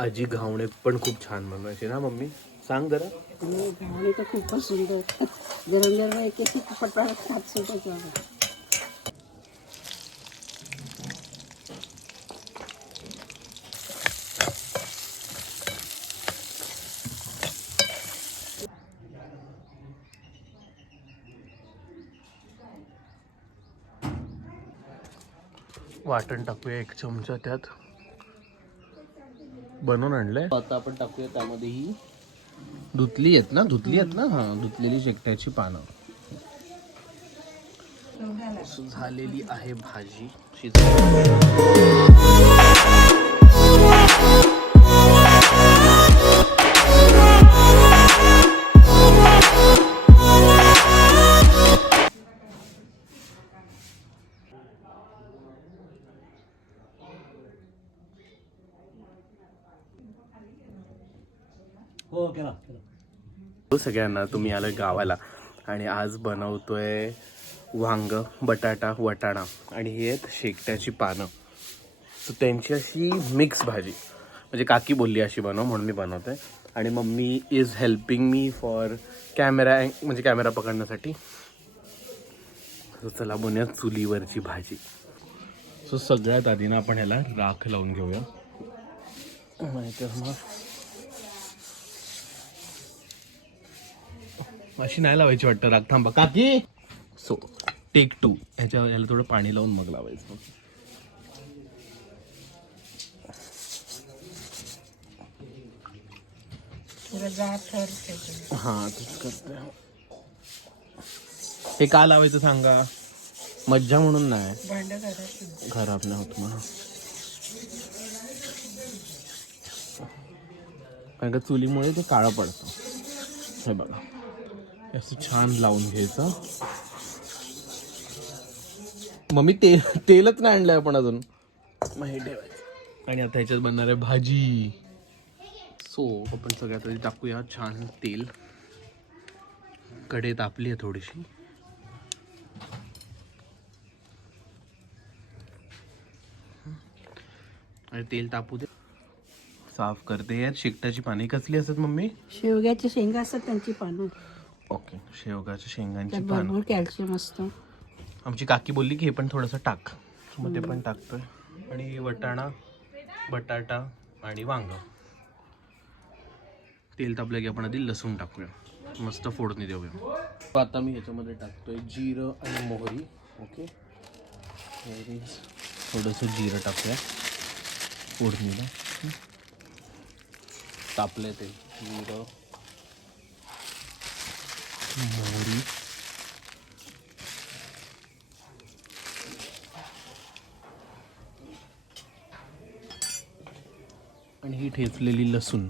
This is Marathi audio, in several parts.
आजी घावणे पण खूप छान बनवायची ना मम्मी, सांग जरा. घावणे तर खूपच सुंदर. गरम गरम एक एक पटापट खात सुटत होतं. वाटण टाकूया 1 चमचा त्यात, बनवून आणलंय. आता आपण टाकूया त्यामध्ये ही धुतली आहेत ना, हां धुतलेली शेकट्याची पानं. झालेली आहे भाजी सगळ्यांना. तुम्ही आलं गावाला आणि आज बनवतोय वांग, बटाटा, वटाणा आणि हे आहेत शेकट्याची पानं. सो त्यांची अशी मिक्स भाजी, म्हणजे काकी बोलली अशी बनव म्हणून मी बनवतोय. आणि mummy is helping me for camera, म्हणजे कॅमेरा पकडण्यासाठी. सो चला बनवूया चुलीवरची भाजी. सो सगळ्यात आधी ना आपण ह्याला राख लावून घेऊया. नाहीतर मग अशी नाही लावायची वाटतं राख. थांबा काकी. So take 2. याला थोडं पाणी लावून मग लावायचं. हां तेच करते. हे का लावायचं सांगा? मज्जा म्हणून नाही, खराब नाही होत म्हणून. कारण का चुलीमुळे ते काळं पडतं. हे बघा, असं छान लावून घ्यायचं. मम्मी तेलच नाही आणलंय आपण अजून. मग हे ठेवायचं आणि आता ह्याच्यात बनणार आहे भाजी. सो आपण सगळ्यात आधी टाकूया छान तेल. कढई तापली आहे थोडीशी. आणि तेल तापू दे. साफ करते. यात शेकटाची पाने कसली असतात मम्मी? शेवग्याची शेंगा असतात त्यांची पानं. ओके, शेवगाच्या शेंगांची त्यात पानं. भरपूर कॅल्शियम असतं. आमची काकी बोलली की हे पण थोडंसं टाक, मग ते पण टाकतोय. आणि वटाणा, बटाटा आणि वांग. तेल तापलं की आपण आधी लसूण टाकूया, मस्त फोडणी देऊया. आता मी ह्याच्यामध्ये टाकतोय जिरं आणि मोहरी. ओके, थोडंसं जिरं टाकूया फोडणीला. तापले ते जिरं, मोहरी, आणि ही ठेचलेली लसूण.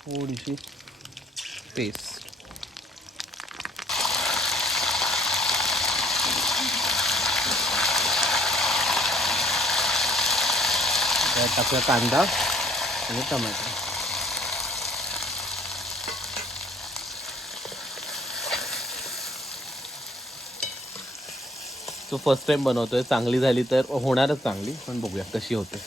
थोडीशी पेस्ट. त्यात टाकूया कांदा आणि टोमॅटो. तो फर्स्ट टाइम बनवतोय, चांगली झाली तर होणारच चांगली, पण बघूया कशी होते.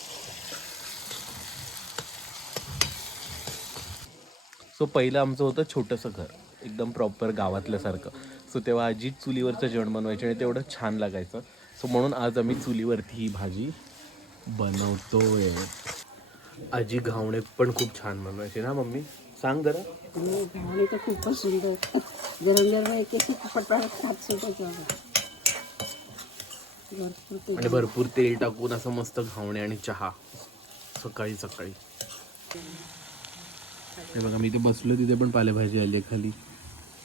सो पहिलं आमचं होतं छोटंसं घर, एकदम प्रॉपर गावातल्यासारखं. सो तेव्हा आजी चुलीवरचं जेवण बनवायचे आणि तेवढं छान लागायचं. सो म्हणून आज आम्ही चुलीवरती ही भाजी बनवतोय. आजी घावणे पण खूप छान बनवायची ना मम्मी, सांग जरा. घावणे तर खूपच सुंदर. गरम गरम एक एक पटापट खात सुटत होतं. आणि भरपूर तेल टाकून असं मस्त घावणे आणि चहा सकाळी सकाळी. हे बघा, मी ते बसलो तिथे पण पालेभाजी आली आहे खाली.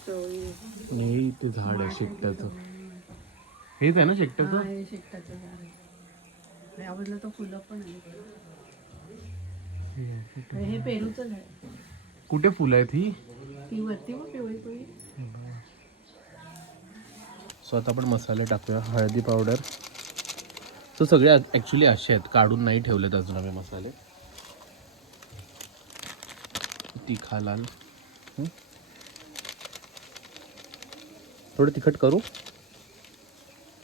हे ते झाड आहे शेकट्याचं. हेच आहे ना शेकट्याचं? शेकटाचं झाड आहे. आवडलं तर फुलं पण आहे. हे पेरूचं झाड. कुठे फुलं आहेत ही? ती वरती मग पिवळी पिवळी. सो आता आपण मसाले टाकूया. हळदी पावडर. सो सगळे ॲक्च्युली असे आहेत, काढून नाही ठेवलेत अजून आम्ही मसाले. तिखा लाल. थोडं तिखट करू.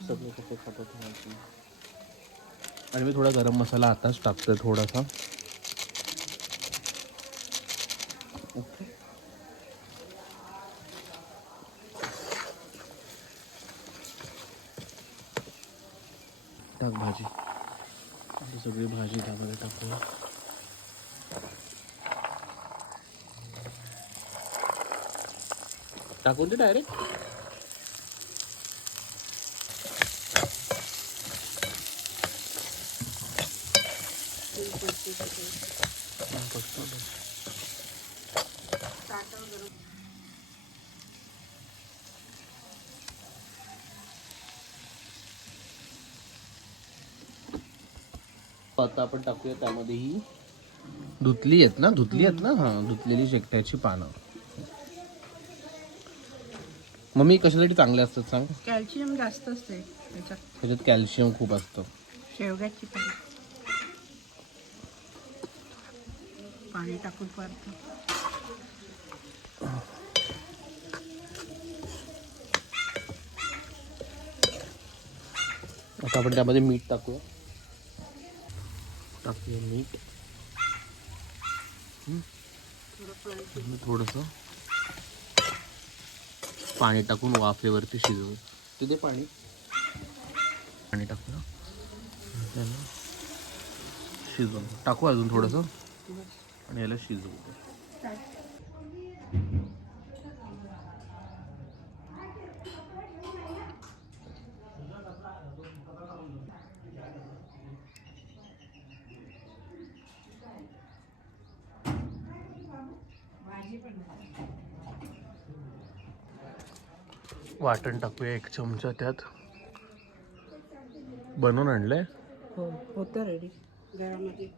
सगळे कसे खातात माहिती. आणि मी थोडा गरम मसाला आताच टाकतोय थोडासा. ओके. टाक भाजी. आता सगळी भाजी त्यामध्ये टाकूया. टाकून दे डायरेक्ट. आता आपण टाकूया त्यामध्ये ही धुतली आहेत ना हां, धुतलेली शेकट्याची पानं. मम्मी कशासाठी चांगले असतात सांग. कॅल्शियम जास्त असते त्याच्यात. त्याच्यात कॅल्शियम खूप असतं. शेवग्याची पाणी टाकून परत. आता आपण त्यामध्ये मीठ टाकूया. मीठ. थोडंसं पाणी टाकून वाफेवरती शिजवू. तिथे पाणी टाकूया. त्याला शिजवून टाकू अजून थोडंसं आणि याला शिजवू. वाटण टाकूया 1 चमचा त्यात. बनवून आणलंय. हो होतं रेडी घरामध्ये.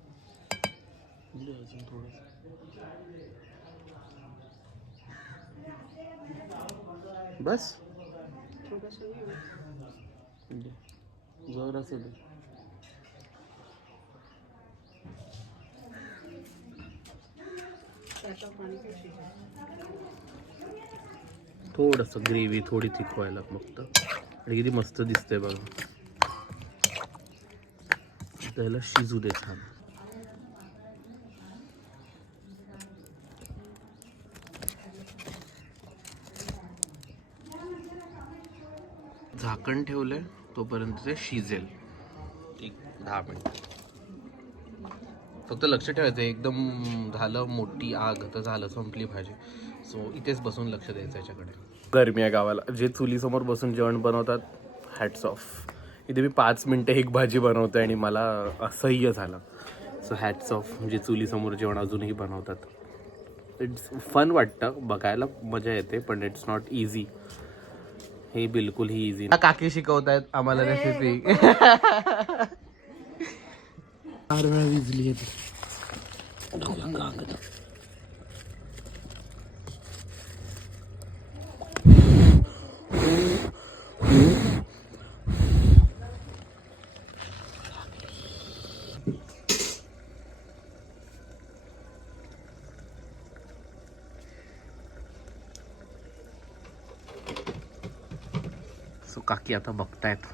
बस थोडंसं जरासं दे. थोडंसं ग्रेव्ही थोडी थिक व्हायला फक्त. आणि किती मस्त दिसतंय बघा. त्याला शिजू दे छान. झाकण ठेवलंय तोपर्यंत ते शिजेल 10 मिनिट. फक्त लक्ष ठेवायचं एकदम झालं मोठी आग तर झालं संपली भाजी. सो इथेच बसून लक्ष द्यायचं याच्याकडे. गरमी आहे गावाला. जे चुलीसमोर बसून जेवण बनवतात हॅट्स ऑफ. इथे मी 5 मिनिटं एक भाजी बनवतोय आणि मला असह्य झालं. सो हॅट्स ऑफ जे चुलीसमोर जेवण अजूनही बनवतात. इट्स फन वाटतं बघायला, मजा येते, पण इट्स नॉट इझी. हे बिलकुल ही इझी. काकी शिकवतायत आम्हाला रेसिपी. 4 वेळा विजली आहे. सो काकी आता बघतायत.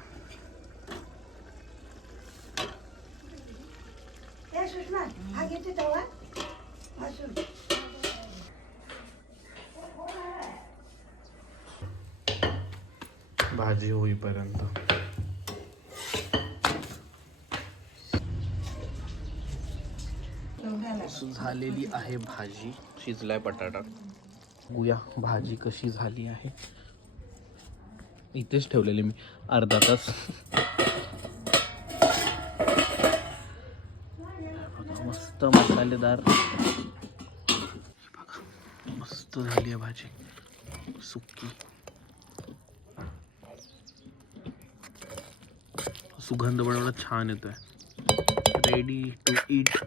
भाजी होईपर्यंत झालेली आहे भाजी. शिजलाय बटाटा. बघूया भाजी कशी झाली आहे. इथेच ठेवलेली मी अर्धा तास. बघा मस्त मसालेदार. बघा मस्त झाली आहे भाजी सुक्की. सुगंध बनवला छान येतोय. Ready to eat.